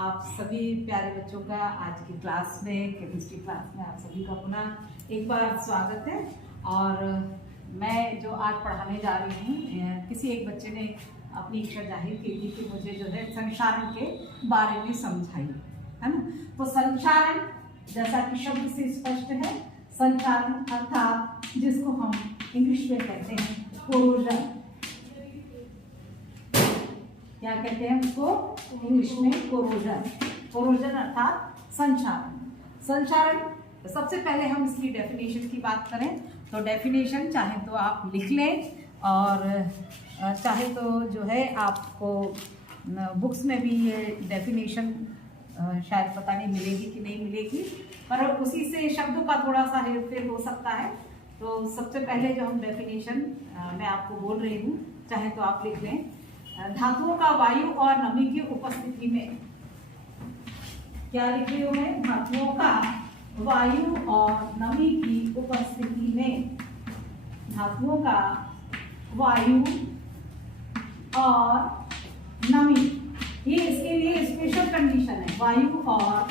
आप सभी प्यारे बच्चों का आज की क्लास में, केमिस्ट्री क्लास में आप सभी का पुनः एक बार स्वागत है। और मैं जो आज पढ़ाने जा रही हूँ, किसी एक बच्चे ने अपनी इच्छा जाहिर की थी कि मुझे जो है संक्षारण के बारे में समझाइए, है ना। तो संक्षारण जैसा कि शब्द से स्पष्ट है, संक्षारण अर्थात जिसको हम इंग्लिश में कहते हैं कोरोजन। क्या कहते हैं उसको इंग्लिश में? कोरोजन। कोरोजन अर्थात संक्षारण। संक्षारण सबसे पहले हम इसकी डेफिनेशन की बात करें तो डेफिनेशन चाहे तो आप लिख लें और चाहे तो जो है आपको बुक्स में भी ये डेफिनेशन शायद पता नहीं मिलेगी कि नहीं मिलेगी, पर उसी से शब्दों का थोड़ा सा हेरफेर हो सकता है। तो सबसे पहले जो हम डेफिनेशन मैं आपको बोल रही हूँ, चाहे तो आप लिख लें। धातुओं का वायु और नमी की उपस्थिति में, क्या लिख रही हूँ मैं? धातुओं का वायु और नमी की उपस्थिति में, धातुओं का वायु और नमी, ये इसके लिए स्पेशल कंडीशन है। वायु और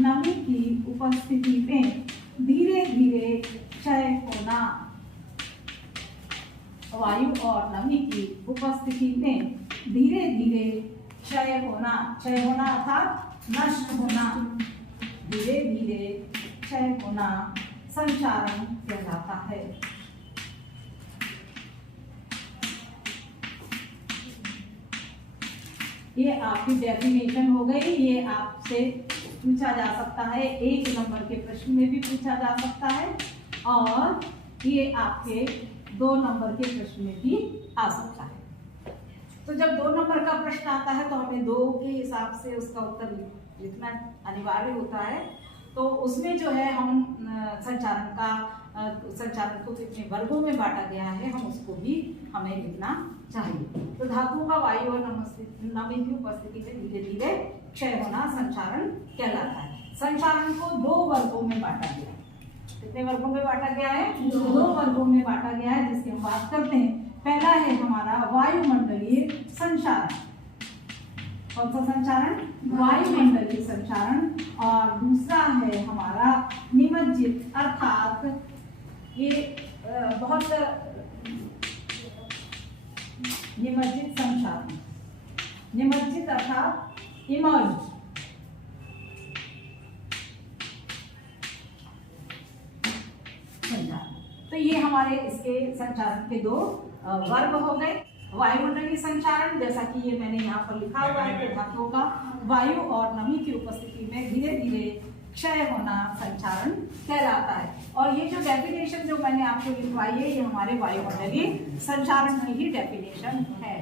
नमी की उपस्थिति में धीरे धीरे क्षय होना, वायु और नमी की उपस्थिति में धीरे धीरे क्षय होना। क्षय होना अर्थात नष्ट होना, धीरे धीरे क्षय होना संक्षारण कहलाता है। ये आपकी डेफिनेशन हो गई। ये आपसे पूछा जा सकता है, 1 नंबर के प्रश्न में भी पूछा जा सकता है और ये आपके 2 नंबर के प्रश्न में भी आ सकता है। तो जब 2 नंबर का प्रश्न आता है तो हमें 2 के हिसाब से उसका उत्तर लिखना अनिवार्य होता है। तो उसमें जो है हम संचारण को कितने वर्गों में बांटा गया है, हम उसको भी हमें लिखना चाहिए। तो धातुओं का वायु और नमी की उपस्थिति में धीरे धीरे क्षय होना संचारण कहलाता है। संचारण को 2 वर्गों में बांटा गया है। कितने वर्गों में बांटा गया है? 2 वर्गों में बांटा गया है, जिसकी हम बात करते हैं। पहला है हमारा वायुमंडलीय संचारण। कौन सा संचारण? वायुमंडलीय संचारण। और दूसरा है हमारा निमज्जित, अर्थात ये बहुत निमज्जित संचारण। निमज्जित अर्थात इमर्ज। तो ये हमारे इसके संचारण के 2 वर्ग हो गए। वायुमंडलीय संचारण, जैसा कि ये मैंने यहाँ पर लिखा हुआ है कि धातुओं का वायु और नमी की उपस्थिति में धीरे धीरे क्षय होना संचारण कहलाता है। और ये जो डेफिनेशन जो मैंने आपको लिखवाई है, ये हमारे वायुमंडलीय संचारण में ही डेफिनेशन है।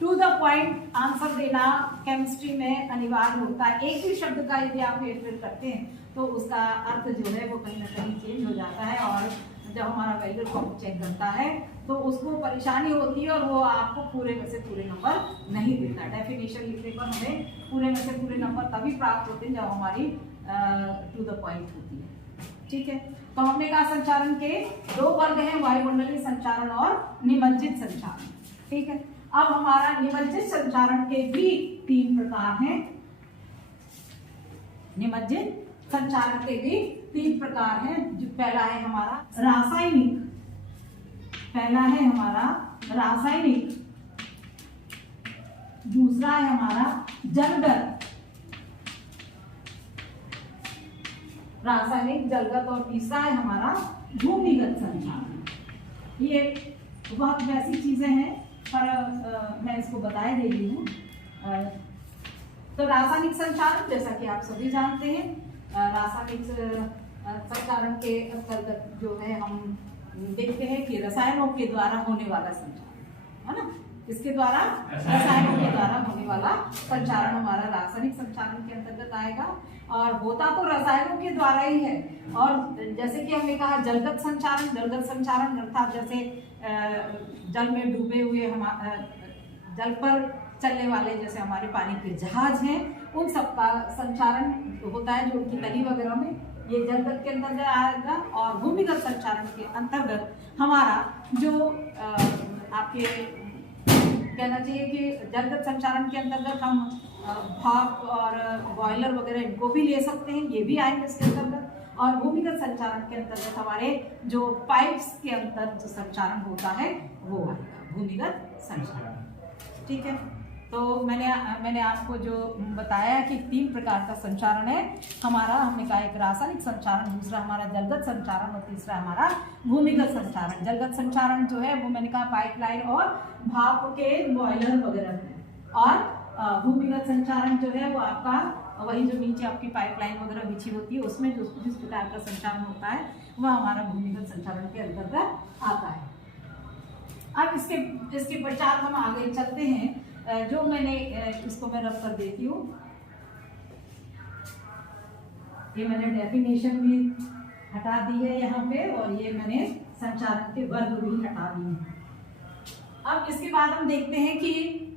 टू द पॉइंट आंसर देना केमिस्ट्री में अनिवार्य होता है। एक ही शब्द का यदि आप हेरफेर करते हैं तो उसका अर्थ जो है वो कहीं ना कहीं चेंज हो जाता है, और जब हमारा वैल्यू फॉर्म चेक करता है तो उसको परेशानी होती है और वो आपको पूरे में से पूरे नंबर नहीं देता। डेफिनेशन लिखने पर हमें पूरे में से पूरे नंबर तभी प्राप्त होते हैं जब हमारी टू द पॉइंट होती है। ठीक है, तो हमने कहा संचारण के 2 वर्ग हैं, वायुमंडलीय संचारण और निमज्जित संचारण। ठीक है, अब हमारा निमज्जित संचारण के भी 3 प्रकार हैं। निमज्जित संचारण के भी 3 प्रकार हैं। जो पहला है हमारा रासायनिक, पहला है हमारा रासायनिक, दूसरा है हमारा जलगत, रासायनिक जलगत, और तीसरा है हमारा भूमिगत संचारण। ये बहुत वैसी चीजें हैं पर मैं इसको बताए दे रही हूँ। तो रासायनिक संचारण जैसा कि आप सभी जानते हैं, रासायनिक संचारण के अंतर्गत जो है हम देखते हैं कि रसायनों के द्वारा होने वाला संचारण, है ना। इसके द्वारा रसायनों के द्वारा होने वाला संचारण हमारा रासायनिक संचारण के अंतर्गत आएगा, और होता तो रसायनों के द्वारा ही है। और जैसे कि हमने कहा जलगत संचारण, जलगत संचारण अर्थात जैसे जल में डूबे हुए जल पर चलने वाले जैसे हमारे पानी के जहाज हैं, उन सब का संचारण होता है जो उनकी तली वगैरह में, ये जलगत के अंतर्गत आएगा। और भूमिगत संचारण के अंतर्गत हमारा जो आपके कहना चाहिए कि जलगत संचारण के अंतर्गत हम भाप और बॉयलर वगैरह इनको भी ले सकते हैं, ये भी आएंगे इसके अंतर्गत। और भूमिगत संचारण के अंतर्गत हमारे जो पाइप्स के अंदर जो संचारण होता है वो आएगा भूमिगत संचारण। ठीक है, तो मैंने आपको जो बताया कि 3 प्रकार का संचारण है हमारा। हमने कहा एक रासायनिक संचारण, दूसरा हमारा जलगत संचारण और तीसरा हमारा भूमिगत संचारण। जलगत संचारण जो है वो मैंने कहा पाइपलाइन और भाप के बॉयलर वगैरह में, और भूमिगत संचारण जो है वो आपका वही जो नीचे आपकी पाइपलाइन वगैरह बिछी होती है उसमें जो जिस प्रकार का संचारण होता है वह हमारा भूमिगत संचारण के अंतर्गत आता है। अब इसके पश्चात हम आगे चलते हैं। जो मैंने इसको मैं रब कर देती हूँ, ये मैंने डेफिनेशन भी हटा दी है यहाँ पे, और ये मैंने संचारण के वर्ग भी हटा दिए हैं। अब इसके बाद हम देखते हैं कि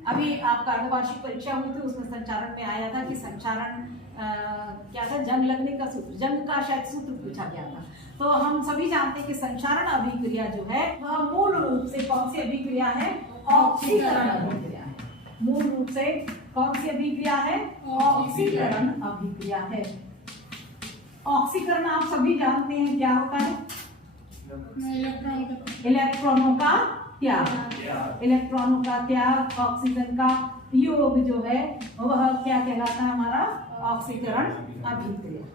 अभी आपका अर्धवार्षिक परीक्षा हुई थी, उसमें संचारण में आया था कि संचारण क्या था, जंग लगने का सूत्र, जंग का शायद सूत्र पूछा गया था। तो हम सभी जानते हैं कि संचारण अभिक्रिया जो है वह मूल रूप से कौन सी अभिक्रिया है, ऑक्सीकरण अभिक्रिया है। मूल रूप से कौन सी अभिक्रिया है, ऑक्सीकरण अभिक्रिया है। ऑक्सीकरण आप सभी जानते हैं क्या होता है, इलेक्ट्रॉनों का त्याग। इलेक्ट्रॉनों का त्याग, ऑक्सीजन का योग जो है वह क्या कहलाता है, हमारा ऑक्सीकरण अभिक्रिया।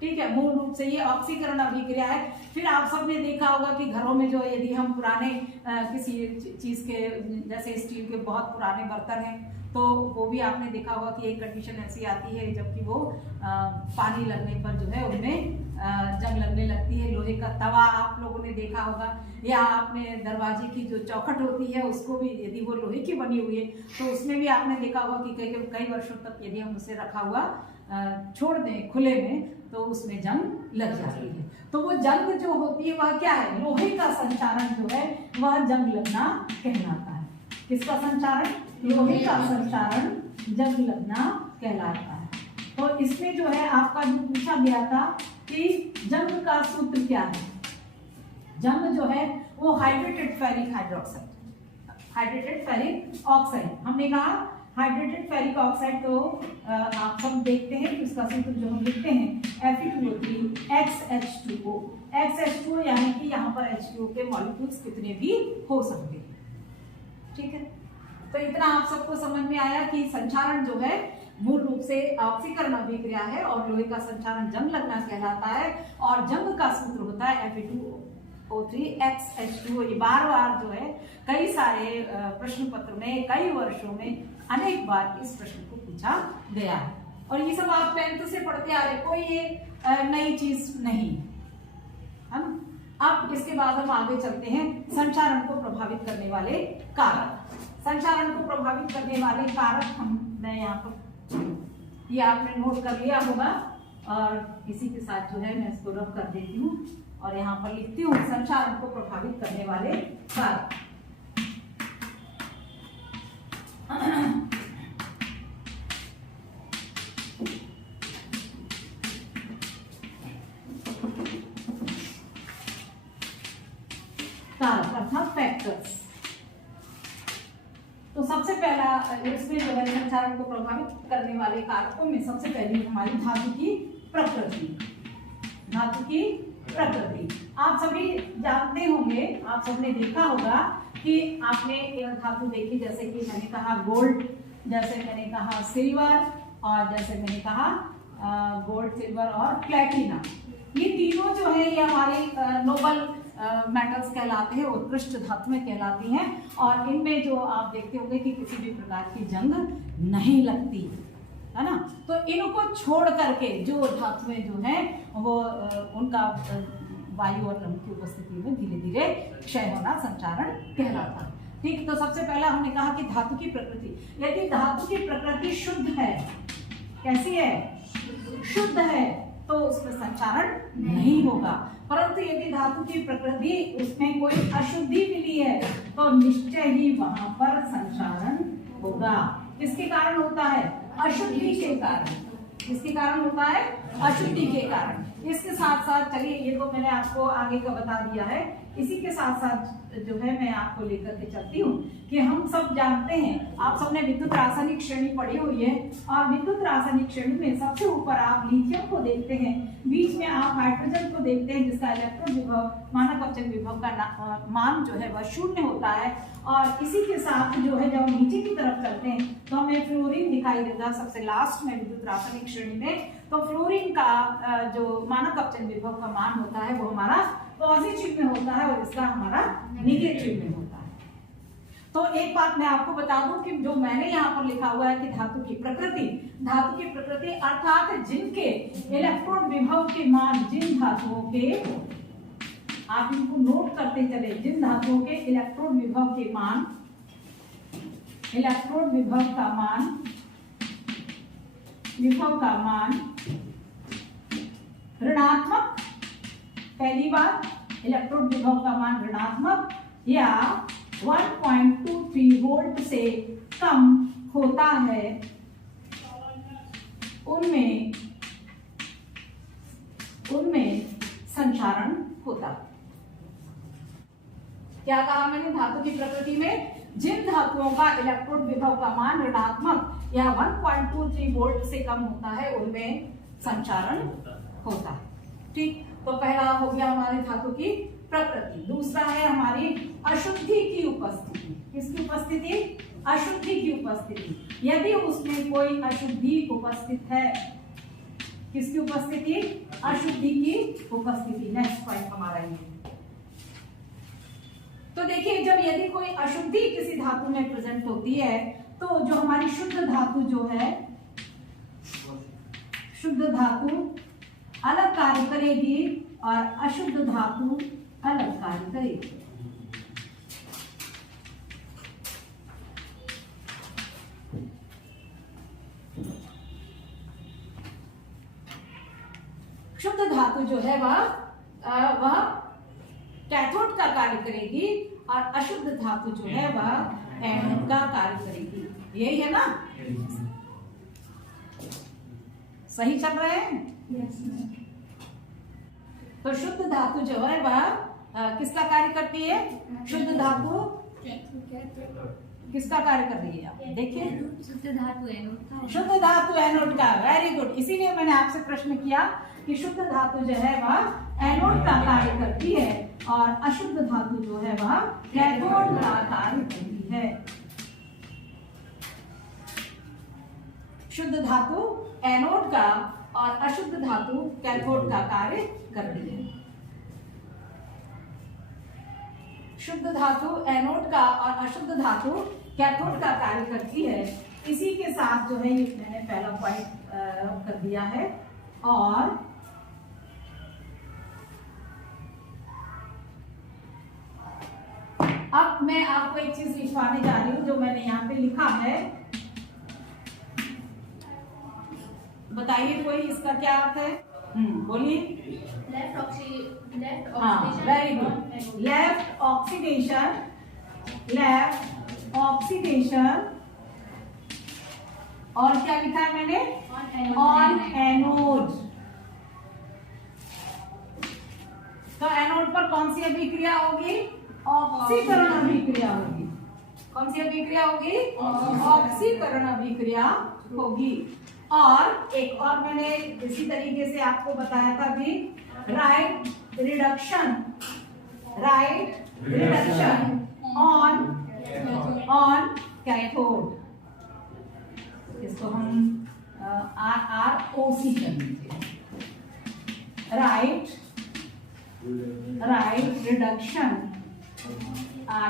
ठीक है, मूल रूप से ये ऑक्सीकरण अभिक्रिया है। फिर आप सबने देखा होगा कि घरों में जो यदि हम पुराने किसी चीज के जैसे स्टील के बहुत पुराने बर्तन हैं तो वो भी आपने देखा होगा कि एक कंडीशन ऐसी आती है जबकि वो पानी लगने पर जो है उनमें जंग लगने लगती है। लोहे का तवा आप लोगों ने देखा होगा, या आपने दरवाजे की जो चौखट होती है उसको भी यदि वो लोहे की बनी हुई है तो उसमें भी आपने देखा होगा कि कई वर्षों तक यदि हम उसे रखा हुआ छोड़ दें खुले में तो उसमें जंग लग जाती है। तो वो जंग जो होती है वह क्या है, लोहे का संचारण जो है वह जंग लगना कहलाता है। किसका संचारण, लोहे का संचारण जंग लगना कहलाता है। तो इसमें जो है आपका जो पूछा गया था कि जंग का सूत्र क्या है, जंग जो है वो hydrated ferric hydroxide, hydrated ferric oxide. हमने कहा हाइड्रेटेड फेरिक ऑक्साइड, तो आप सब देखते हैं कि उसका सूत्र जो हम लिखते हैं Fe2O3 XH2O। XH2O यानी कि यहाँ पर H2O के मॉलिक्यूल्स कितने भी हो सकते हैं। ठीक है, तो इतना आप सबको समझ में आया कि संचारण जो है मूल रूप से ऑक्सीकरण अभिक्रिया है और लोहे का संचारण जंग लगना कहलाता है। और जंग का सूत्र होता है Fe2O3 XH2O। ये बार बार जो है कई सारे प्रश्न पत्र में कई वर्षों में अनेक बार इस प्रश्न को पूछा गया है, और ये सब आप 10th से पढ़ते आ रहे, कोई ये नई चीज नहीं है। अब इसके बाद हम आगे चलते हैं संचारण को प्रभावित करने वाले कारक। संचारण को प्रभावित करने वाले कारक मैं यहाँ पर ये आपने नोट कर लिया होगा, और इसी के साथ जो है मैं इसको रब कर देती हूँ और यहाँ पर लिखती हूँ संचारण को प्रभावित करने वाले कारक। कारक अर्थात फैक्टर्स। तो सबसे पहला इसमें जो है संचारण को प्रभावित करने वाले कारकों में सबसे पहली हमारी धातु की प्रकृति। धातु की प्रकृति आप सभी जानते होंगे, आप सबने देखा होगा कि आपने धातु देखी, जैसे कि मैंने कहा गोल्ड, जैसे मैंने कहा सिल्वर, और जैसे मैंने कहा गोल्ड, सिल्वर और प्लेटिना। ये तीनों जो है ये हमारे नोबल मेटल्स कहलाते हैं, उत्कृष्ट धातुएं कहलाती हैं। और इनमें जो आप देखते होंगे कि किसी भी प्रकार की जंग नहीं लगती है ना। तो इनको छोड़ करके जो धातुएं जो हैं वो उनका वायु और नमी की उपस्थिति में धीरे धीरे क्षय होना संचारण कहलाता है। ठीक, तो सबसे पहला हमने कहा कि धातु की प्रकृति। यदि धातु की प्रकृति शुद्ध है, कैसी है, शुद्ध है, तो उसमें संचारण नहीं होगा। परंतु यदि धातु की प्रकृति उसमें कोई अशुद्धि मिली है तो निश्चय ही वहां पर संचारण होगा। किसके कारण होता है, अशुद्धि के कारण। किसके कारण होता है, अशुद्धि के कारण। इसके साथ साथ चलिए, ये तो मैंने आपको आगे का बता दिया है, इसी के साथ साथ जो है मैं आपको लेकर के चलती हूँ कि हम सब जानते हैं, आप सबने विद्युत रासायनिक श्रेणी पढ़ी हुई है, और विद्युत रासायनिक श्रेणी में सबसे ऊपर आप लिथियम को देखते हैं, बीच में आप हाइड्रोजन को देखते हैं जिसका इलेक्ट्रॉन विभव, मानक अपचन विभव का मान जो है वह 0 होता है। और इसी के साथ जो है जब नीचे की तरफ चलते हैं तो हमें फ्लोरीन दिखाई देगा सबसे लास्ट में विद्युत रासायनिक श्रेणी में। तो फ्लोरीन का जो मानक अपचन विभव का मान होता है वो हमारा पॉजिटिव में होता है और इसका हमारा नेगेटिव में होता है। तो एक बात मैं आपको बता दूं कि जो मैंने यहाँ पर लिखा हुआ है कि धातु की प्रकृति अर्थात जिनके इलेक्ट्रॉन विभव के मान, जिन धातुओं के, आप इनको नोट करते चले, जिन धातुओं के इलेक्ट्रॉन विभव के मान, इलेक्ट्रॉन विभव का मान ऋणात्मक, पहली बात इलेक्ट्रॉन विभव का मान ऋणात्मक या 1.23 वोल्ट से कम होता है, उनमें संचारण होता है। क्या कहा मैंने? धातु की प्रकृति में जिन धातुओं का इलेक्ट्रॉन विभव का मान ऋणात्मक या 1.23 वोल्ट से कम होता है उनमें संचारण होता है। ठीक, तो पहला हो गया हमारे धातु की प्रकृति। दूसरा है हमारी अशुद्धि की उपस्थिति। किसकी उपस्थिति? अशुद्धि की उपस्थिति। यदि उसमें कोई अशुद्धि उपस्थित है, किसकी उपस्थिति? अशुद्धि की उपस्थिति। नेक्स्ट पॉइंट हमारा ये। तो देखिए, जब यदि कोई अशुद्धि किसी धातु में प्रेजेंट होती है तो जो हमारी शुद्ध धातु जो है, शुद्ध धातु अलग कार्य करेगी और अशुद्ध धातु अलग कार्य करेगी। शुद्ध धातु जो है वह कैथोड का कार्य करेगी और अशुद्ध धातु जो है वह एनोड का कार्य करेगी। यही है ना? सही चल रहे हैं? तो शुद्ध धातु जो है वह किसका कार्य करती है? शुद्ध धातु किसका कार्य कर रही है? आप देखिए, शुद्ध धातु एनोड का। Very good. इसीलिए मैंने आपसे प्रश्न किया कि शुद्ध धातु जो है वह एनोड का कार्य करती है और अशुद्ध धातु जो है वह कैथोड का कार्य करती है। शुद्ध धातु एनोड का और अशुद्ध धातु कैथोड का कार्य करती है। शुद्ध धातु एनोड का और अशुद्ध धातु कैथोड का कार्य करती है। इसी के साथ जो है मैंने पहला पॉइंट कर दिया है। और अब मैं आपको एक चीज लिखवाने जा रही हूं जो मैंने यहाँ पे लिखा है। बताइए कोई इसका क्या अर्थ है? बोलिए। Very good. लेफ्ट ऑक्सीडेशन और क्या लिखा है मैंने? On anode. तो एनोड पर कौन सी अभिक्रिया होगी? ऑक्सीकरण अभिक्रिया होगी। कौन सी अभिक्रिया होगी? ऑक्सीकरण अभिक्रिया होगी। और एक और मैंने इसी तरीके से आपको बताया था भी, राइट रिडक्शन ऑन कैथोड। इसको हम ROC कर लीजिए। Right reduction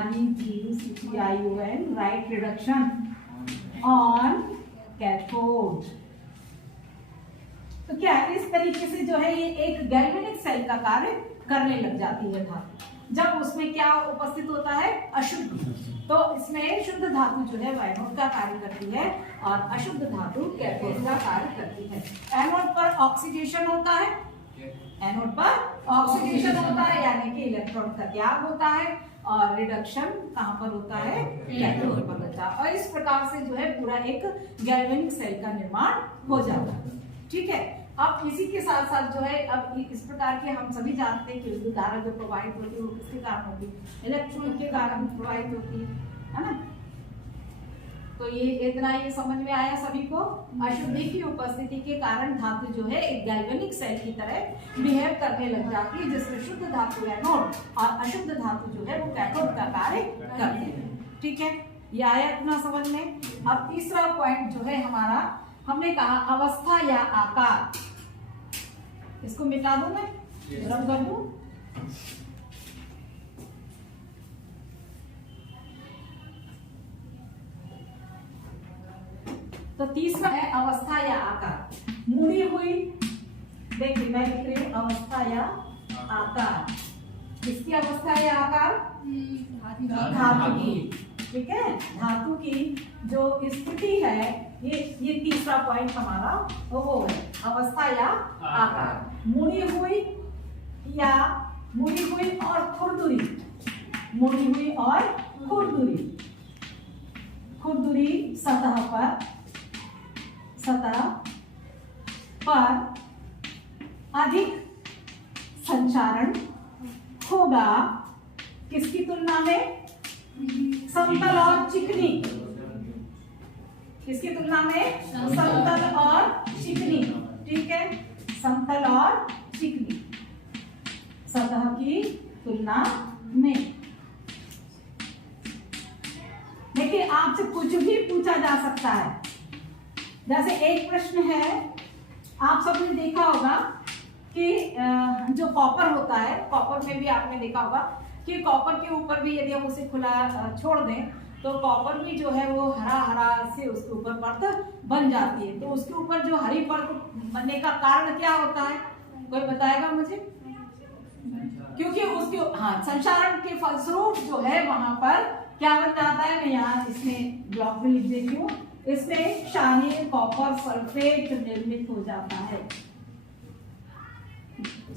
REDUCTION, right reduction on cathode. तो क्या इस तरीके से जो है ये एक गैल्वेनिक सेल का कार्य करने लग जाती है धातु। जब उसमें क्या उपस्थित होता है? अशुद्ध। तो इसमें शुद्ध धातु जो है वह एनोड का कार्य करती है और अशुद्ध धातु कैथोड का कार्य करती है। एनोड पर ऑक्सीडेशन होता है, एनोड पर ऑक्सीडेशन होता है यानी कि इलेक्ट्रॉन का त्याग होता है, और रिडक्शन कहाँ पर होता है? कैथोड पर होता है। और इस प्रकार से जो है पूरा एक गैल्वेनिक सेल का निर्माण हो जाता है। ठीक है। अब इसी के साथ साथ जो है, अब इस प्रकार के हम सभी जानते हैं कि विद्युत धारा जो प्रवाहित होती है वो किसके कारण होती है, इलेक्ट्रॉन के कारण प्रवाहित होती है ना। तो ये इतना ये समझ में आया सभी को। अशुद्धि की उपस्थिति के कारण धातु जो है एक गैल्वेनिक सेल की तरह बिहेव करने लग जाती है, जिसमें शुद्ध धातु एनोड और अशुद्ध धातु जो है वो कैथोड का कार्य करती है। ठीक है, ये आया इतना समझ में। अब तीसरा पॉइंट जो है हमारा, हमने कहा अवस्था या आकार। इसको मिटा दूं मैं, रब कर दूं। तो तीसरा है अवस्था या आकार। मुड़ी हुई, देखिए मैं लिख रही हूं अवस्था या आकार। किसकी अवस्था या आकार? धातु की। ठीक है, धातु की जो स्थिति है, ये तीसरा पॉइंट हमारा वो है अवस्था या आकार। मुड़ी हुई या मुड़ी हुई और खुरदुरी, मुड़ी हुई और खुरदुरी, खुरदुरी सतह पर अधिक संचारण होगा किसकी तुलना में? समतल और चिकनी। किसकी तुलना में? समतल और चिकनी। ठीक है, समतल और चिकनी सतह की तुलना में। देखिए, आपसे कुछ भी पूछा जा सकता है। जैसे एक प्रश्न है, आप सबने देखा होगा कि जो कॉपर होता है, कॉपर में भी आपने देखा होगा कि कॉपर के ऊपर भी यदि हम उसे खुला छोड़ दें तो कॉपर भी जो है वो हरा हरा से उसके ऊपर परत बन जाती है। तो उसके ऊपर जो हरी परत बनने का कारण क्या होता है, कोई बताएगा मुझे? क्योंकि उसके संचारण के फलस्वरूप जो है वहां पर क्या बन जाता है, मैं यहाँ इसमें ब्लॉक में लिख देती हूँ, इसमें क्षारीय कॉपर सल्फेट निर्मित हो जाता है।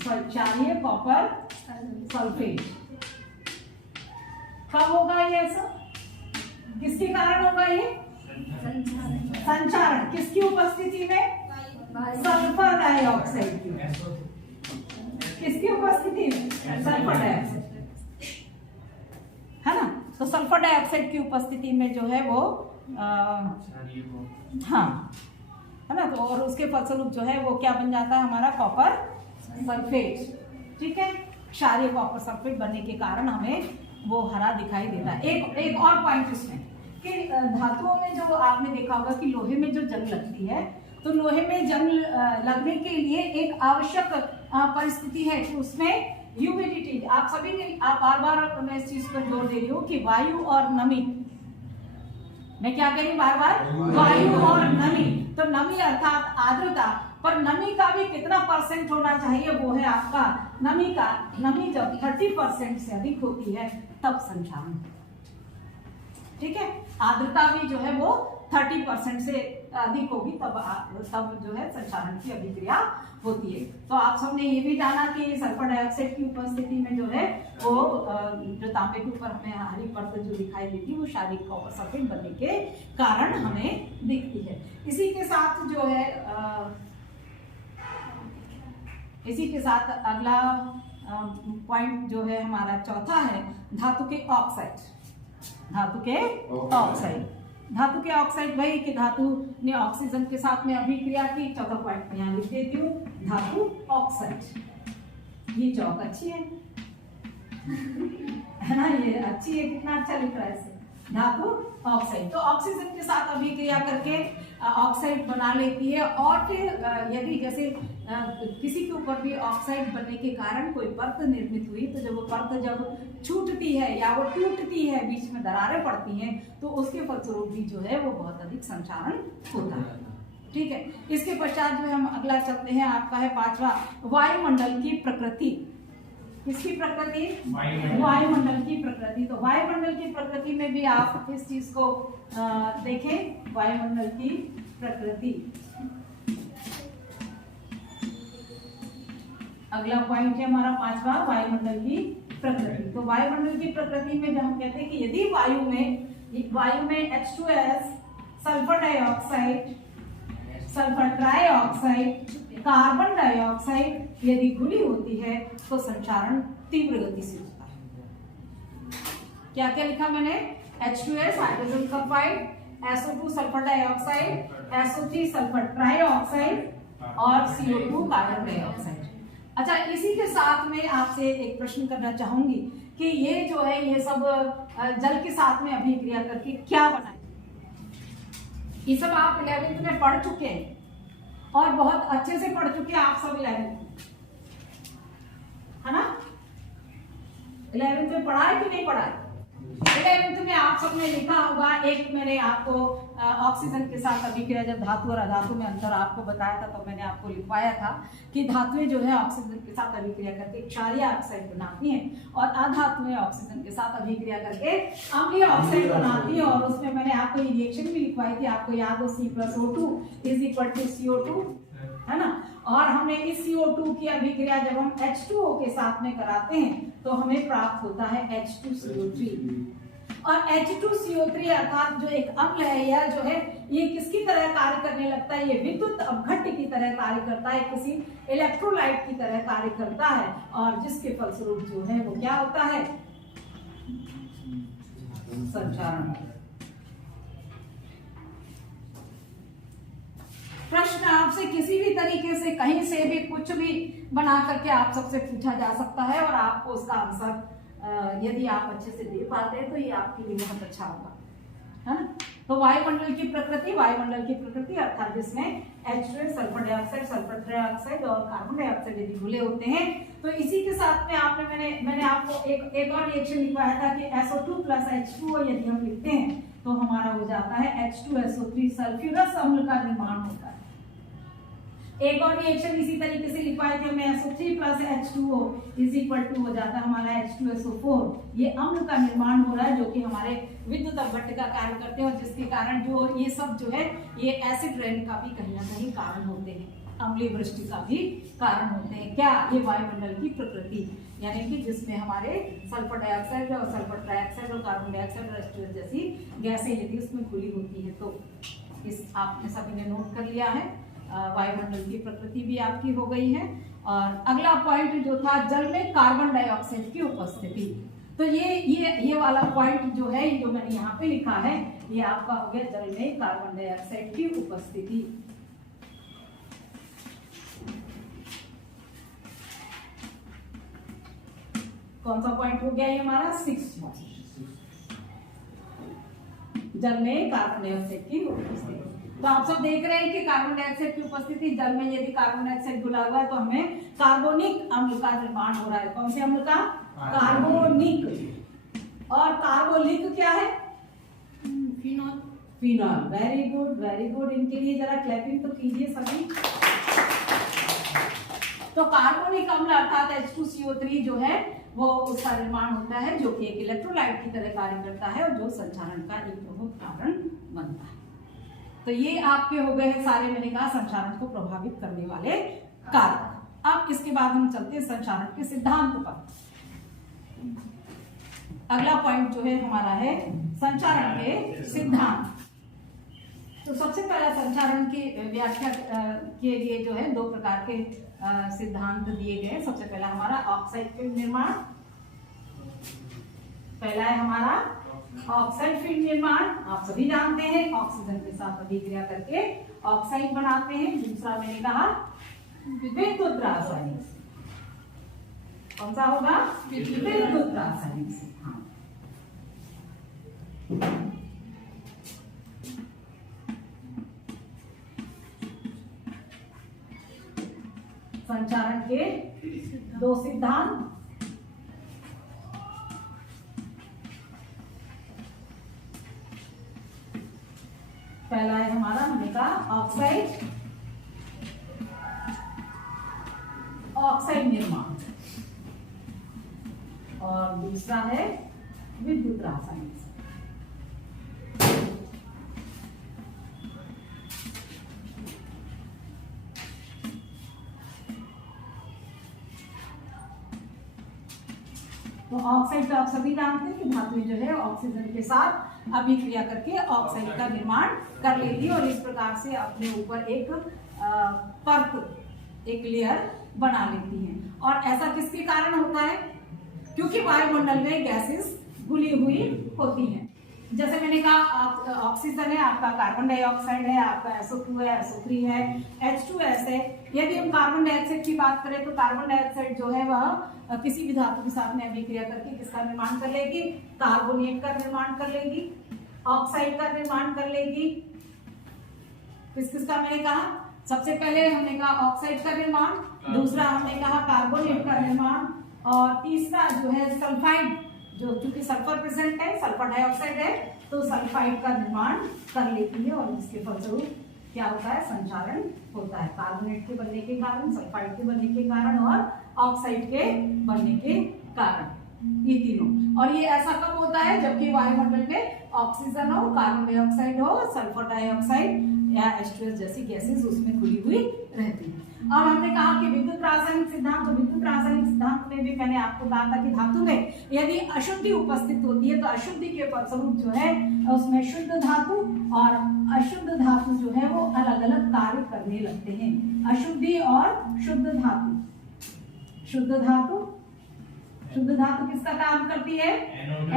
क्षारीय कॉपर सल्फेट कब होगा ये? ऐसा किसके कारण होगा ये? संचारण। किसकी उपस्थिति में? सल्फर डाइऑक्साइड की। किसकी उपस्थिति में? सल्फर डाइऑक्साइड, है ना। तो सल्फर डाइऑक्साइड की उपस्थिति में जो है वो हाँ, है ना। तो और उसके फलस्वरूप जो है वो क्या बन जाता है हमारा? Copper sulphate. ठीक है, क्षारीय कॉपर सल्फेट बनने के कारण हमें वो हरा दिखाई देता है। एक और पॉइंट इसमें कि धातुओं में जो आपने देखा होगा कि लोहे में जो जंग लगती है, तो लोहे में जंग लगने के लिए एक आवश्यक परिस्थिति है कि उसमें ह्यूमिडिटी, आप सभी ने, आप बार बार मैं इस चीज पर जोर दे रही हूँ कि वायु और नमी, मैं क्या कह रही हूँ बार बार? वायु और नमी। तो नमी अर्थात आर्द्रता, पर नमी का भी कितना परसेंट होना चाहिए, वो है आपका नमी का। नमी जब 30% से अधिक होती है तब संचारण। ठीक है, आर्द्रता भी जो है वो 30% से अधिक होगी तब जो है संचारण की अभिक्रिया होती है। तो आप सबने ये भी जाना कि सल्फर डाइऑक्साइड की उपस्थिति में जो है वो जो तांबे के ऊपर हमें हरी परत जो दिखाई देती है वो क्षारीय कॉपर सल्फेट बनने के कारण हमें दिखती है। इसी के साथ जो है इसी के साथ अगला पॉइंट जो है हमारा चौथा है धातु के ऑक्साइड। धातु के ऑक्साइड, धातु के ऑक्साइड वही कि धातु ने ऑक्सीजन के साथ में अभिक्रिया की। चौथा पॉइंट यहाँ लिख देती हूँ, धातु ऑक्साइड। ये चौक अच्छी है ना, ये अच्छी है, कितना अच्छा लिख रहा है इसे। धातु ऑक्साइड तो ऑक्सीजन के साथ अभिक्रिया करके ऑक्साइड बना लेती है। और फिर यदि जैसे किसी के ऊपर भी ऑक्साइड बनने के कारण कोई परत निर्मित हुई, तो जब वो परत जब छूटती है या वो टूटती है, बीच में दरारें पड़ती हैं, तो उसके फलस्वरूप भी जो है वो बहुत अधिक संचारण होता है। ठीक है, इसके पश्चात जो हम अगला चलते हैं, आपका है पांचवा वायुमंडल की प्रकृति। किसकी प्रकृति? वायुमंडल की प्रकृति। तो वायुमंडल की प्रकृति में भी आप इस चीज को देखें, वायुमंडल की प्रकृति। अगला पॉइंट है हमारा पांचवा, वायुमंडल की प्रकृति। तो वायुमंडल की प्रकृति में जब हम कहते हैं कि यदि वायु में H2S, sulphur dioxide sulphur trioxide, carbon dioxide यदि घुली होती है तो संचारण तीव्र गति से होता है। क्या क्या लिखा मैंने? H2S hydrogen sulphide, SO2 sulphur dioxide, SO3 sulphur trioxide और CO2 कार्बन डाइऑक्साइड। अच्छा, इसी के साथ में आपसे एक प्रश्न करना चाहूंगी कि ये जो है ये सब जल के साथ में अभिक्रिया करके क्या बनाए? ये सब आप 11th में पढ़ चुके हैं और बहुत अच्छे से पढ़ चुके हैं आप सब 11th, है ना? 11th में पढ़ा है कि नहीं पढ़ा है? 11th में आप सबने लिखा होगा, एक मैंने आपको ऑक्सीजन के साथ अभिक्रिया, जब धातु और अधातु में अंतर आपको बताया था तो मैंने आपको लिखवाया था कि धातुएं जो है ऑक्सीजन के साथ अभिक्रिया करके क्षारीय ऑक्साइड बनाती हैं और अधातुएं ऑक्सीजन के साथ अभिक्रिया करके अम्लीय ऑक्साइड बनाती हैं। और उसमें मैंने आपको ये रिएक्शन भी लिखवाई थी, आपको याद हो C+O2 = CO2, है ना? और हमने इस CO2 की अभिक्रिया जब हम H2O के साथ में कराते हैं तो हमें प्राप्त होता है H2CO3। और H2CO3 अर्थात जो एक अम्ल है या जो है ये किसकी तरह कार्य करने लगता है? ये विद्युत अपघट्य की तरह कार्य करता है, किसी इलेक्ट्रोलाइट की तरह कार्य करता है और जिसके फलस्वरूप जो है वो क्या होता है? संचारण। प्रश्न आपसे किसी भी तरीके से कहीं से भी कुछ भी बना करके आप सबसे पूछा जा सकता है और आपको उसका आंसर यदि आप अच्छे से दे पाते हैं तो ये आपके लिए बहुत अच्छा होगा, है ना? तो वायुमंडल की प्रकृति अर्थात जिसमें H2S sulphur dioxide, sulphur trioxide और कार्बन डाइऑक्साइड यदि घुले होते हैं तो इसी के साथ में आपने मैंने आपको एक और रिएक्शन लिखवाया था कि SO2 + H2O यदि हम लिखते हैं तो हमारा हो जाता है H2SO3 सल्फ्यूरस अम्ल का निर्माण होता है। एक और रिएक्शन इसी तरीके से लिखवाए थे हमने, SO3 + H2O = हो जाता है हमारा H2SO4। ये अम्ल का निर्माण हो रहा है जो कि हमारे विद्युत अपघट्य का कार्य करते हैं और जिसके कारण जो ये सब जो है ये एसिड रेन का भी कहीं ना कहीं कारण होते हैं, अम्लीय वृष्टि का भी कारण होते हैं। क्या? ये वायुमंडल की प्रकृति, यानी कि जिसमें हमारे सल्फर डाइऑक्साइड और सल्फर ट्राइऑक्साइड और कार्बन डाइऑक्साइड और H2S जैसी गैसें यदि उसमें खुली होती है तो इस आपने सभी ने नोट कर लिया है। वायुमंडल की प्रकृति भी आपकी हो गई है। और अगला पॉइंट जो था जल में कार्बन डाइऑक्साइड की उपस्थिति, तो ये वाला पॉइंट जो है जो मैंने यहाँ पे लिखा है ये आपका हो गया जल में कार्बन डाइऑक्साइड की उपस्थिति। कौन सा पॉइंट हो गया ये हमारा? 6 जल में कार्बन डाइऑक्साइड की उपस्थिति। तो आप सब देख रहे हैं कि कार्बन डाइऑक्साइड की उपस्थिति, जल में यदि कार्बन डाइऑक्साइड घुला हुआ है तो हमें कार्बोनिक अम्ल का निर्माण हो रहा है। कौन से अम्ल का? कार्बोनिक। और कार्बोलिक क्या है? Phenol. Phenol. Very good, very good. इनके लिए जरा क्लैपिंग तो कीजिए सभी। तो कार्बोनिक अम्ल अर्थात H2CO3 जो है वो उसका निर्माण होता है जो कि एक इलेक्ट्रोलाइट की तरह कार्य करता है और जो संचारण का एक प्रमुख कारण बनता है। तो ये आपके हो गए हैं सारे, मैंने कहा, संचारण को प्रभावित करने वाले कारक। अब इसके बाद हम चलते हैं संचारण के सिद्धांत पर। अगला पॉइंट जो है हमारा है संचारण के सिद्धांत। तो सबसे पहला संचारण की व्याख्या के लिए जो है 2 प्रकार के सिद्धांत दिए गए। सबसे पहला हमारा ऑक्साइड फिल्म निर्माण, पहला है हमारा ऑक्साइड फिल्म निर्माण। आप सभी जानते हैं ऑक्सीजन के साथ अभिक्रिया करके ऑक्साइड बनाते हैं। दूसरा मैंने कहा विद्युत रासायनिक। कौन सा होगा? विद्युत रासायनिक सिद्धांत। संचारण के 2 सिद्धांत। पहला है हमारा, हमने कहा ऑक्साइड निर्माण और दूसरा है विद्युत रासायनिक। तो ऑक्साइड तो आप सभी जानते हैं कि धातुएं जो है ऑक्सीजन के साथ अभिक्रिया करके ऑक्साइड का निर्माण कर लेती है और इस प्रकार से अपने ऊपर एक परत, एक लेयर बना लेती है। और ऐसा किसके कारण होता है? क्योंकि वायुमंडल में गैसेस घुली हुई होती हैं। जैसे मैंने कहा, ऑक्सीजन है, आपका कार्बन डाइऑक्साइड है, आपका SO2 है, SO3 है, H2S है। यदि हम कार्बन डाइऑक्साइड की बात करें तो कार्बन डाइऑक्साइड जो है वह किसी भी धातु के साथ में अभिक्रिया करके किसका निर्माण कर लेगी? कार्बोनेट का निर्माण कर लेगी, ऑक्साइड का निर्माण कर लेगी। किसका मैंने कहा? सबसे पहले हमने कहा ऑक्साइड का निर्माण, दूसरा हमने कहा कार्बोनेट का निर्माण, और तीसरा जो है सल्फाइड, जो चूंकि सल्फर प्रेजेंट है, सल्फर डाइऑक्साइड है, तो सल्फाइड का निर्माण कर लेती है और इसके फलस्वरूप क्या होता है? संचारण होता है। कार्बोनेट के बनने के कारण, सल्फाइड के बनने के कारण और ऑक्साइड के बनने के कारण, ये तीनों। और ये ऐसा कब होता है? जबकि वायुमंडल में ऑक्सीजन हो, कार्बन डाइऑक्साइड हो, सल्फर डाइऑक्साइड या H2S जैसी गैसेस उसमें खुली हुई रहती है। अब हमने कहा कि विद्युत रासायनिक सिद्धांत, तो विद्युत रासायनिक सिद्धांत में भी मैंने आपको कहा था कि धातु में यदि अशुद्धि उपस्थित होती है तो अशुद्धि के फलस्वरूप जो है उसमें शुद्ध धातु और अशुद्ध धातु जो है वो अलग अलग कार्य करने लगते हैं। अशुद्धि और शुद्ध धातु, शुद्ध धातु, शुद्ध धातु किसका काम करती है?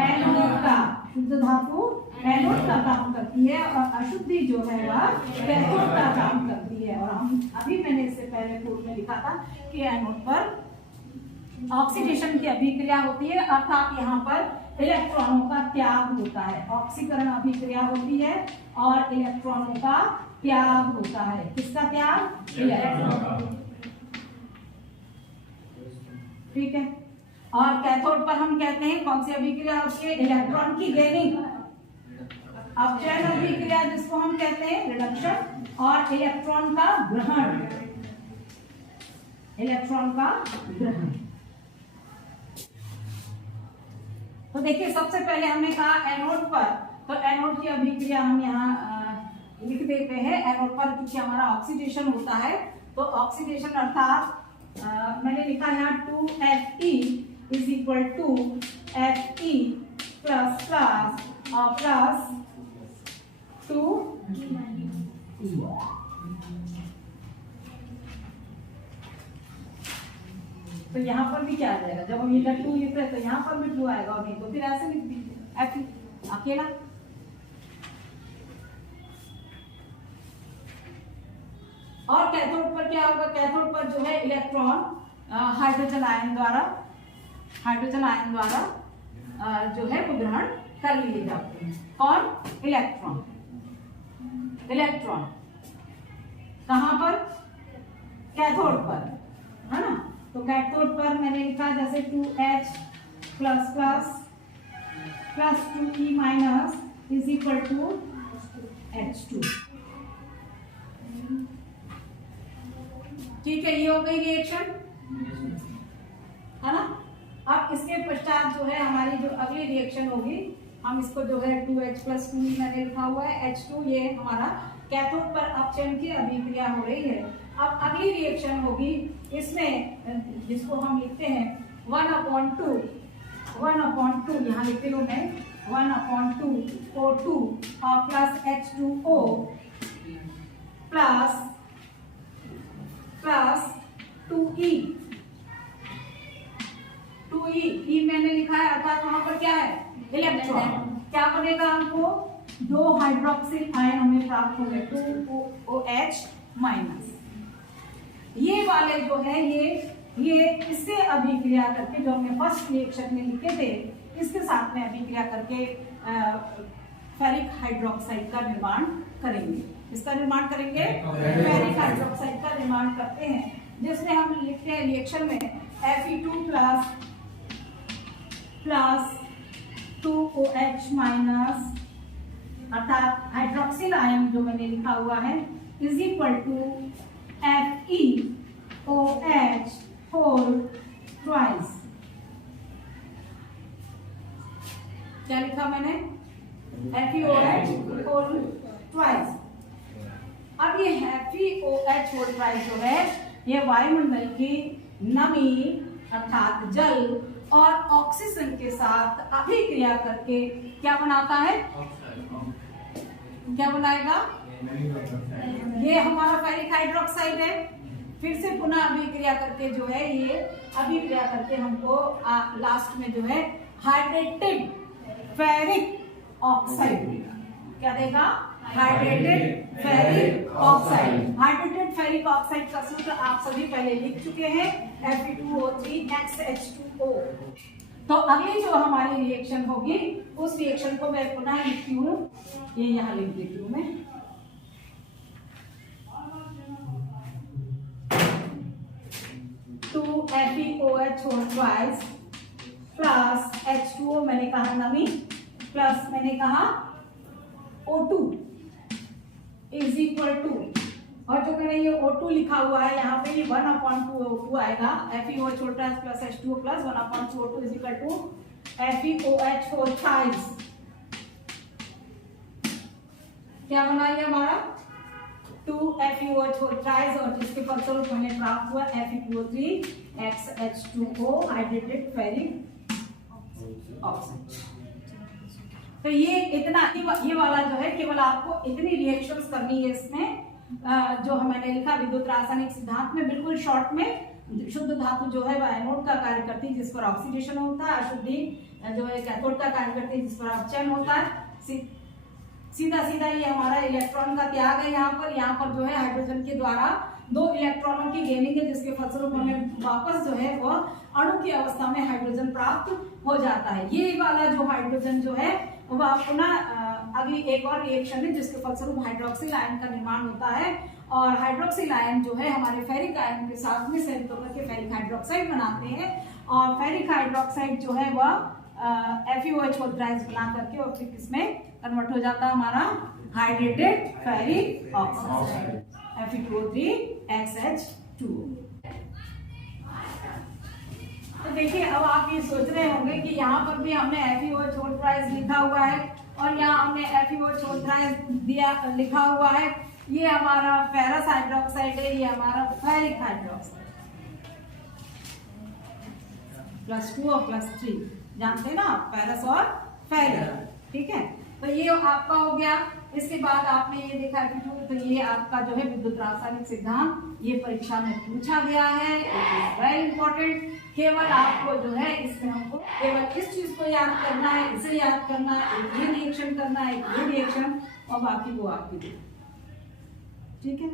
एनोड का। शुद्ध धातु एनोड का काम करती है और अशुद्धि जो है वह कैथोड का काम करती है। और हम अभी मैंने इससे पहले पूर्व में लिखा था कि एनोड पर ऑक्सीडेशन की अभिक्रिया होती है, अर्थात यहाँ पर इलेक्ट्रॉनों का त्याग होता है। ऑक्सीकरण अभिक्रिया होती है और इलेक्ट्रॉनों का त्याग होता है। किसका त्याग? इलेक्ट्रॉन। ठीक है। और कैथोड पर हम कहते हैं कौन सी अभिक्रिया होती है? इलेक्ट्रॉन की गेनिंग, अपचयन अभिक्रिया जिसको हम कहते हैं रिडक्शन, और इलेक्ट्रॉन का ग्रहण, इलेक्ट्रॉन का ग्रहण। तो देखिए, सबसे पहले हमने कहा एनोड पर, तो एनोड की अभिक्रिया हम यहाँ लिख देते हैं। एनोड पर क्योंकि हमारा ऑक्सीडेशन होता है, तो ऑक्सीडेशन अर्थात मैंने लिखा यहाँ 2Fe is equal to Fe plus plus 2E। तो यहाँ पर भी क्या आ जाएगा? जब हम इधर 2 लिख रहे हैं तो यहाँ पर भी 2 आएगा, और नहीं तो फिर ऐसे लिख दीजिए Fe अकेला। और कैथोड पर क्या होगा? कैथोड पर जो है इलेक्ट्रॉन हाइड्रोजन आयन द्वारा जो है वो ग्रहण कर लिए जाते हैं। कौन? इलेक्ट्रॉन। इलेक्ट्रॉन कहाँ पर? कैथोड पर, है ना। तो कैथोड पर मैंने लिखा जैसे 2H plus plus plus 2E minus is equal to H2। ठीक है, ये हो गई रिएक्शन, है ना। अब इसके पश्चात जो है हमारी जो अगली रिएक्शन होगी, हम इसको जो है 2H प्लस 2E मैंने लिखा हुआ है H2, ये हमारा कैथोड पर अपचयन की अभिक्रिया हो रही है। अब अगली रिएक्शन होगी, इसमें जिसको हम लिखते हैं 1/2, यहाँ लिखते हूँ मैं 1/2 O2 और plus H2O plus 2E। 2E मैंने लिखा है, अर्थात वहां पर क्या है? इलेक्ट्रॉन। क्या बनेगा? हमको 2 हाइड्रोक्सिल आयन हमें प्राप्त हो गए, 2OH माइनस। ये वाले जो है ये इससे अभिक्रिया करके, जो हमने फर्स्ट रिएक्शन में लिखे थे, इसके साथ में अभिक्रिया करके फेरिक हाइड्रोक्साइड का निर्माण करेंगे। इसका निर्माण करेंगे, फेरिक हाइड्रोक्साइड का निर्माण करते हैं, जिसमें हम लिखते हैं रिएक्शन में Fe2 प्लस 2OH माइनस, अर्थात हाइड्रोक्सिल आयन जो मैंने लिखा हुआ है is equal to FeOH whole twice. क्या लिखा मैंने? FeOH whole twice. अब ये FeOH होल ट्वाइस जो है, ये वायुमंडल की नमी अर्थात जल और ऑक्सीजन के साथ अभिक्रिया करके क्या बनाता है, क्या बनाएगा, ये हमारा फेरिक हाइड्रोक्साइड है। फिर से पुनः अभिक्रिया करके जो है ये अभिक्रिया करके हमको लास्ट में जो है हाइड्रेटेड फेरिक ऑक्साइड देगा। क्या देगा, hydrated ferric oxide. Hydrated ferric oxide का सूत्र आप सभी पहले लिख चुके हैं, Fe2O3XH2O। तो अगली जो हमारी रिएक्शन होगी उस रिएक्शन को मैं पुनः लिखती हूँ, ये यहाँ लिख देती हूँ मैं। To FeOH twice plus H2O मैंने कहा नमी, प्लस मैंने कहा O2 इज इक्वल टू, और जो मैंने ये O2 लिखा हुआ है यहाँ पे ये 1/2 O2 आएगा। FeOH plus H2O plus 1/2 O2 is equal to FeOH twice। क्या बना ये हमारा 2 FeOH twice, और जिसके फलस्वरूप हमें प्राप्त हुआ Fe2O3XH2O हाइड्रेटेड फेरिक ऑक्साइड। तो ये इतना ये वाला जो है केवल आपको इतनी रिएक्शंस करनी है इसमें जो मैंने लिखा विद्युत रासायनिक सिद्धांत में, बिल्कुल शॉर्ट में। शुद्ध धातु जो है वह एनोड का कार्य करती है जिस पर ऑक्सीडेशन होता है, अशुद्धि जो है कैथोड का कार्य करती है जिस पर अपचयन होता है। सीधा सीधा ये हमारा इलेक्ट्रॉन का त्याग है। यहाँ पर जो है हाइड्रोजन के द्वारा 2 इलेक्ट्रॉनों की गेनिंग है जिसके फलस्वरूप हमें वापस जो है वह अणु की अवस्था में हाइड्रोजन प्राप्त हो जाता है। ये वाला जो हाइड्रोजन जो है वह पुनः अभी एक और रिएक्शन है जिसके फलस्वरूप हाइड्रोक्सिल आयन का निर्माण होता है, और हाइड्रोक्सिल आयन जो है हमारे फेरिक आयन के साथ में संयुक्त होकर के फेरिक हाइड्रोक्साइड बनाते हैं, और फेरिक हाइड्रोक्साइड जो है वह FeOH बना करके और फिर किसमें कन्वर्ट हो जाता है हमारा हाइड्रेटेड फेरिक ऑक्साइड Fe2O3XH2O। तो देखिए अब आप ये सोच रहे होंगे कि यहाँ पर भी हमने FeOH लिखा हुआ है और यहाँ हमने FeOH दिया लिखा हुआ है। ये हमारा फेरस हाइड्रोक्साइड है, ये हमारा फेरिक हाइड्रोक्साइड +2 और +3 जानते हैं ना, फेरस और फेरिक, ठीक है। तो ये आपका हो गया। इसके बाद आपने ये देखा कि तो ये आपका जो है विद्युत रासायनिक सिद्धांत ये परीक्षा में पूछा गया है, वेरी इंपॉर्टेंट। केवल आपको जो है इसमें हमको केवल इस चीज को याद करना है, इसे याद करना है, एक ये रिएक्शन करना है, एक ये रिएक्शन, और बाकी वो आपकी दे, ठीक है।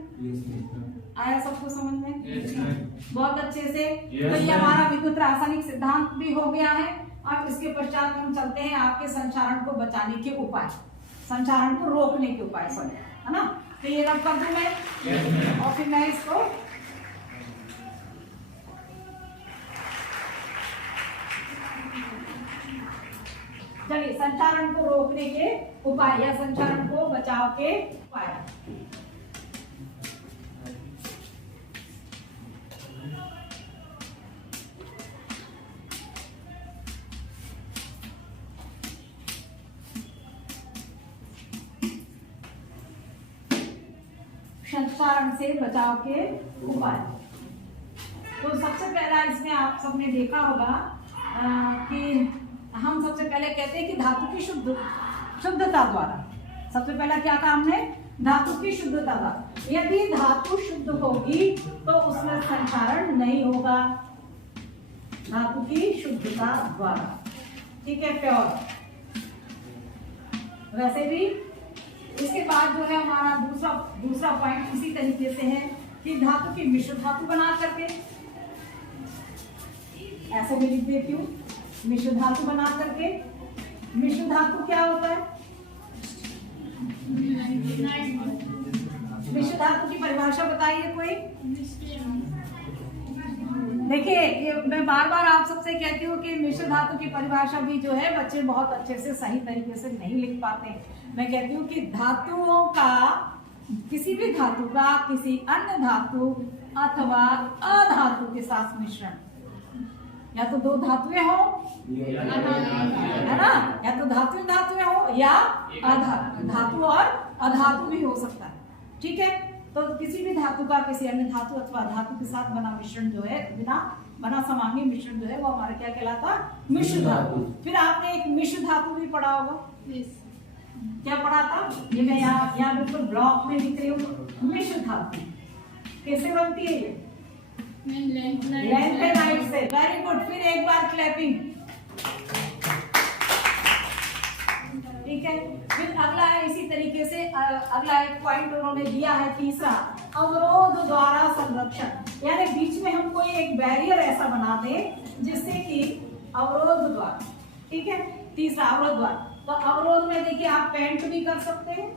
आया सबको समझ में? बहुत अच्छे से। तो ये हमारा विद्युत रासायनिक सिद्धांत भी हो गया है। अब इसके पश्चात हम चलते हैं आपके संचारण को बचाने के उपाय, संचारण को रोकने के उपाय, सॉरी, है ना। तो ये रब कर दूं मैं, और फिर मैं इसको चलिए संचारण को रोकने के उपाय या संचारण को बचाव के उपाय। संचारण से बचाव के उपाय। तो सबसे पहला इसमें आप सबने देखा होगा कि हम सबसे पहले कहते हैं कि धातु की शुद्धता द्वारा, सबसे पहला क्या काम है, धातु की शुद्धता द्वारा। यदि धातु शुद्ध होगी तो उसमें संचारण नहीं होगा, धातु की शुद्धता द्वारा, ठीक है, प्योर। वैसे भी इसके बाद जो है हमारा दूसरा पॉइंट इसी तरीके से है कि धातु की मिश्र धातु बना करके, ऐसे भी लिख देती हूँ, मिश्र धातु बना करके। मिश्र धातु क्या होता है? मिश्र धातु की परिभाषा बताइए कोई। देखिए ये मैं बार बार आप सबसे कहती हूँ कि मिश्र धातु की परिभाषा भी जो है बच्चे बहुत अच्छे से सही तरीके से नहीं लिख पाते हैं। मैं कहती हूँ कि धातुओं का, किसी भी धातु का किसी अन्य धातु अथवा अधातु के साथ मिश्रण, या तो दो धातुएं हो, है ना, या तो धातुएं हो या धातु और अधातु भी हो सकता है, ठीक है। तो किसी भी धातु का किसी अन्य धातु अथवा धातु के साथ बना मिश्रण जो है बिना बना समांगी मिश्रण जो है वो हमारा क्या कहलाता, मिश्र धातु। फिर आपने एक मिश्र धातु भी पढ़ा होगा, क्या पढ़ा था, ये मैं यहाँ बिल्कुल ब्लॉक में लिख रही हूँ। मिश्र धातु कैसे बनती है ये, लैंथेनाइट से। वेरी गुड, फिर एक बार क्लैपिंग, ठीक है। फिर अगला है इसी तरीके से अगला एक पॉइंट उन्होंने दिया है तीसरा, अवरोध द्वारा संरक्षण, यानी बीच में हम कोई एक बैरियर ऐसा बना दें जिससे कि अवरोध द्वारा, ठीक है। तीसरा अवरोध द्वारा, तो अवरोध में देखिए आप पेंट भी कर सकते हैं,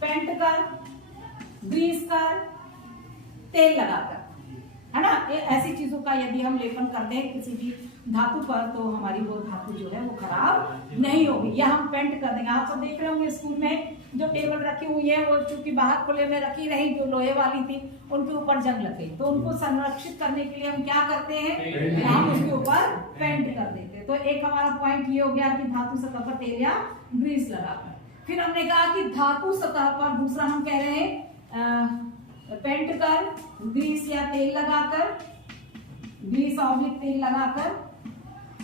पेंट कर, ग्रीस कर, तेल लगाकर, है ना। ऐसी चीजों का यदि हम लेपन कर दें किसी भी धातु पर तो हमारी वो धातु जो है वो खराब नहीं होगी, या हम पेंट कर देंगे। आप सब देख रहे होंगे स्कूल में जो टेबल रखी हुई है वो चूंकि बाहर खुले में रखी रही, जो लोहे वाली थी उनके ऊपर जंग लग गई, तो उनको संरक्षित करने के लिए हम क्या करते हैं, हम उसके ऊपर पेंट कर देते हैं। तो एक हमारा पॉइंट ये हो गया कि धातु सतह पर तेल या ग्रीस लगाकर। फिर हमने कहा कि धातु सतह पर दूसरा हम कह रहे हैं पेंट कर, ग्रीस या तेल लगाकर, ग्रीस और तेल लगाकर।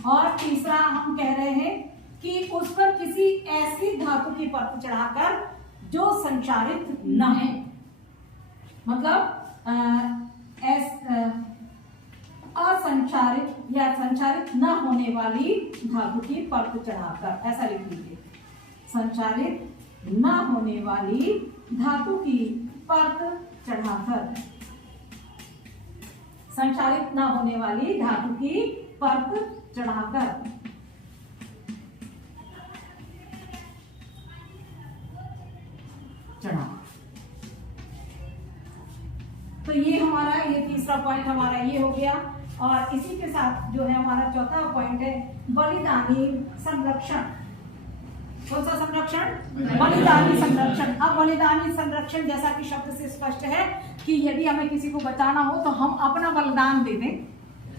और तीसरा हम कह रहे हैं कि उस पर किसी ऐसी धातु की परत चढ़ाकर जो संचारित न है, मतलब असंचारित या संचारित न होने वाली धातु की परत चढ़ाकर, ऐसा लिख लीजिए, संचारित न होने वाली धातु की परत चढ़ाकर, संचारित न होने वाली धातु की परत चढ़ाकर। चढ़ा, तो ये हमारा ये तीसरा पॉइंट हमारा ये हो गया। और इसी के साथ जो है हमारा चौथा पॉइंट है बलिदानी संरक्षण। कौन सा संरक्षण, बलिदानी संरक्षण। अब बलिदानी संरक्षण जैसा कि शब्द से स्पष्ट है कि यदि हमें किसी को बचाना हो तो हम अपना बलिदान दे दें।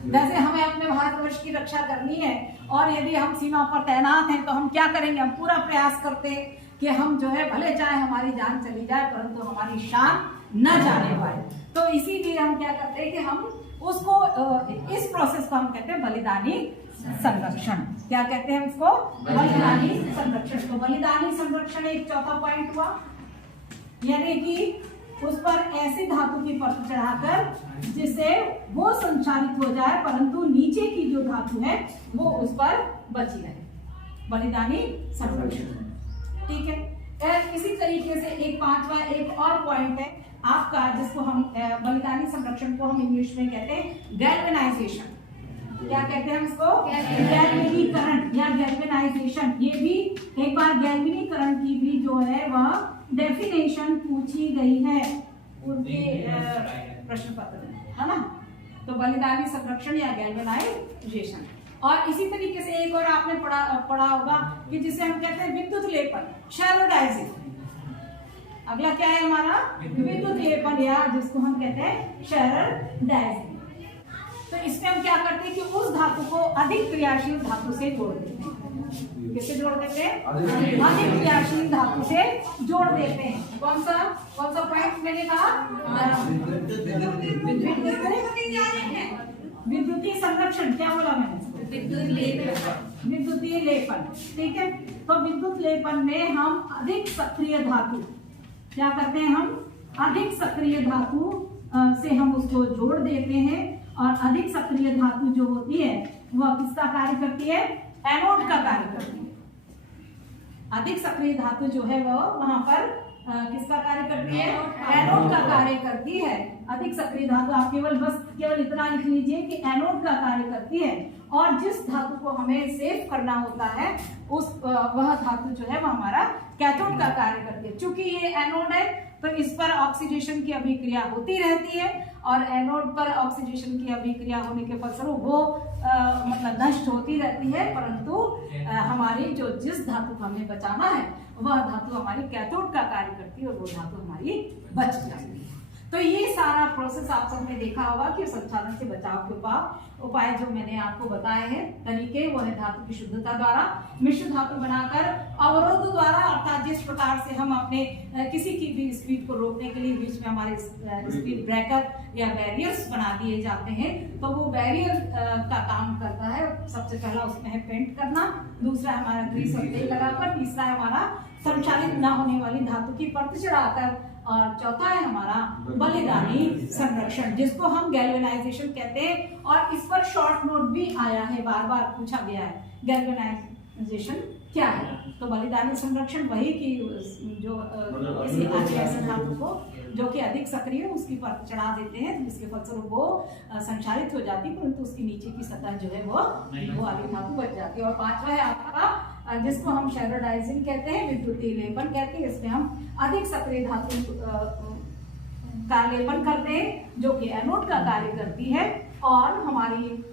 जैसे हमें अपने भारतवर्ष की रक्षा करनी है और यदि हम सीमा पर तैनात हैं तो हम क्या करेंगे, हम पूरा प्रयास करते हैं कि हम जो है भले चाहे हमारी जान चली जाए परंतु हमारी शान न जाने पाए। तो इसीलिए हम क्या करते हैं कि हम उसको इस प्रोसेस को हम कहते हैं बलिदानी संरक्षण। क्या कहते हैं उसको, बलिदानी संरक्षण। तो बलिदानी संरक्षण एक चौथा पॉइंट हुआ, यानी कि उस पर ऐसी धातु की परत चढ़ाकर जिससे वो संचारित हो जाए परंतु नीचे की जो धातु है वो उस पर बची रहे, बलिदानी संरक्षण, ठीक है। इसी तरीके से एक पांचवा एक और पॉइंट है आपका जिसको हम बलिदानी संरक्षण को हम इंग्लिश में कहते हैं गैल्वेनाइजेशन। क्या कहते हैं इसको, गैल्वेनीकरण या गैल्वेनाइजेशन। ये भी एक बार गैल्वेनीकरण की भी जो है वह डेफिनेशन पूछी गई है उनके प्रश्न पत्र में, है ना। तो बलिदानी संरक्षण या गैल्वेनाइजेशन। और इसी तरीके से एक और आपने पढ़ा होगा कि जिसे हम कहते हैं विद्युत लेपन, शेरोडाइजिंग। अगला क्या है हमारा, विद्युत लेपन या जिसको हम कहते हैं शेरोडाइजिंग। तो इसमें हम क्या करते हैं कि उस धातु को अधिक क्रियाशील धातु से जोड़ देते हैं। किससे जोड़ देते हैं, अधिक क्रियाशील धातु से जोड़ देते हैं। कौन सा पॉइंट मैंने कहा, विद्युतीय संरक्षण। क्या बोला मैंने, विद्युतीय लेपन, ठीक है। तो विद्युत लेपन में हम अधिक सक्रिय धातु क्या करते हैं, हम अधिक सक्रिय धातु से हम उसको जोड़ देते हैं। और अधिक सक्रिय धातु जो होती है वह किसका कार्य करती है, एनोड का कार्य करती है। अधिक सक्रिय धातु जो है वह वहां पर किसका कार्य करती है, एनोड का कार्य करती है। अधिक सक्रिय धातु आप केवल इतना लिख लीजिए कि एनोड का कार्य करती है। और जिस धातु को हमें सेव करना होता है वह धातु जो है वह हमारा कैथोड का कार्य करती है। चूंकि ये एनोड है तो इस पर ऑक्सीडेशन की अभिक्रिया होती रहती है और एनोड पर ऑक्सीडेशन की अभिक्रिया होने के फलस्वरूप वो मतलब नष्ट होती रहती है, परंतु हमारी जो जिस धातु को हमें बचाना है वह धातु हमारी कैथोड का कार्य करती है और वो धातु हमारी बच जाती है। तो ये सारा प्रोसेस आप सबने देखा होगा कि संचालन से बचाव के उपाय जो मैंने आपको बताए हैं तरीके, वो है धातु की शुद्धता द्वारा, मिश्र धातु बनाकर, अवरोध द्वारा, अर्थात जिस प्रकार से हम अपने किसी की भी स्पीड को रोकने के लिए बीच में हमारे स्पीड ब्रेकर या बैरियर्स बना दिए जाते हैं, तो वो बैरियर का काम करता है। सबसे पहला उसमें है पेंट करना, दूसरा हमारा ग्रीस और तेल लगाकर, तीसरा है हमारा संचालित ना होने वाली धातु की परत चढ़ाकर, और चौथा है हमारा बलिदानी संरक्षण, जिसको हम गैल्वेनाइजेशन कहते हैं। और इस पर शॉर्ट नोट भी आया है, बार बार पूछा गया है गैल्वेनाइजेशन क्या है। तो बलिदानी संरक्षण वही कि जो किसी ऐसे धातु को जो कि अधिक सक्रिय उसकी परत चढ़ा देते हैं, जिसके फलस्वरूप वो संचालित हो जाती है, परंतु उसकी नीचे की सतह जो है वो वाली धातु बच जाती है। और पांचवा है आपका जिसको हम शैलोडाइजिंग कहते हैं, विद्युतीय लेपन कहते हैं। इसमें हम अधिक सक्रिय धातु का लेपन करते हैं जो कि एनोड का कार्य करती है, और हमारी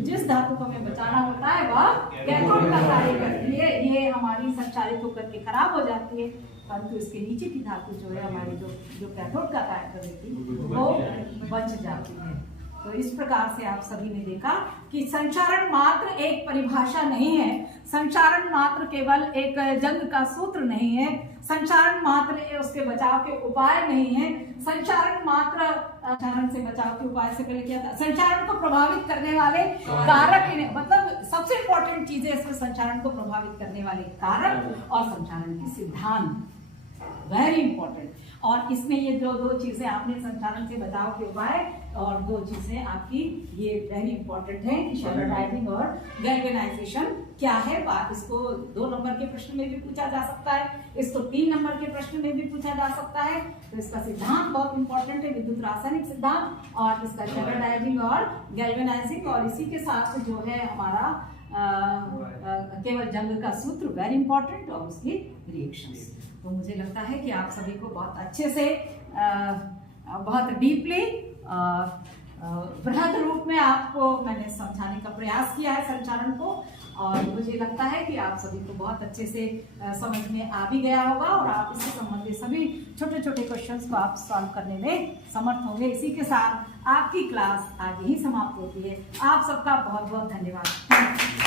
जिस धातु को हमें बचाना होता है वह कैथोड का कार्य करती है। ये हमारी संचालित होकर के खराब हो जाती है, परंतु इसके नीचे की धातु जो है हमारी जो कैथोड का कार्य कर देती है वो बच जाती है। तो इस प्रकार से आप सभी ने देखा कि संचारण मात्र एक परिभाषा नहीं है, संचारण मात्र केवल एक जंग का सूत्र नहीं है, संचारण मात्र उसके बचाव के उपाय नहीं है, संचारण मात्र संचारण से बचाव के उपाय से पहले क्या था, संचारण को प्रभावित करने वाले कारक, मतलब सबसे इंपॉर्टेंट चीजें इसमें संचारण को प्रभावित करने वाले कारक और संचारण के सिद्धांत, वेरी इंपॉर्टेंट। और इसमें ये जो दो चीजें आपने संचालन से बचाव के उपाय और दो चीजें आपकी ये वेरी इंपॉर्टेंट है कि शैलोडाइजिंग और गैल्वेनाइजेशन क्या है। इसको 2 नंबर के प्रश्न में भी पूछा जा सकता है, इसको 3 नंबर के प्रश्न में भी पूछा जा सकता है। तो इसका सिद्धांत बहुत इंपॉर्टेंट है, विद्युत रासायनिक सिद्धांत, और इसका शैलोडाइजिंग और गैल्वेनाइजिंग, और इसी के साथ जो है हमारा केवल जंग का सूत्र वेरी इंपॉर्टेंट, और उसकी रिएक्शंस। तो मुझे लगता है कि आप सभी को बहुत अच्छे से बहुत डीपली बृहद रूप में आपको मैंने समझाने का प्रयास किया है संचालन को, और मुझे लगता है कि आप सभी को बहुत अच्छे से समझ में आ भी गया होगा, और आप इससे संबंधित सभी छोटे छोटे क्वेश्चंस को आप सॉल्व करने में समर्थ होंगे। इसी के साथ आपकी क्लास आज यही समाप्त होती है। आप सबका बहुत बहुत धन्यवाद।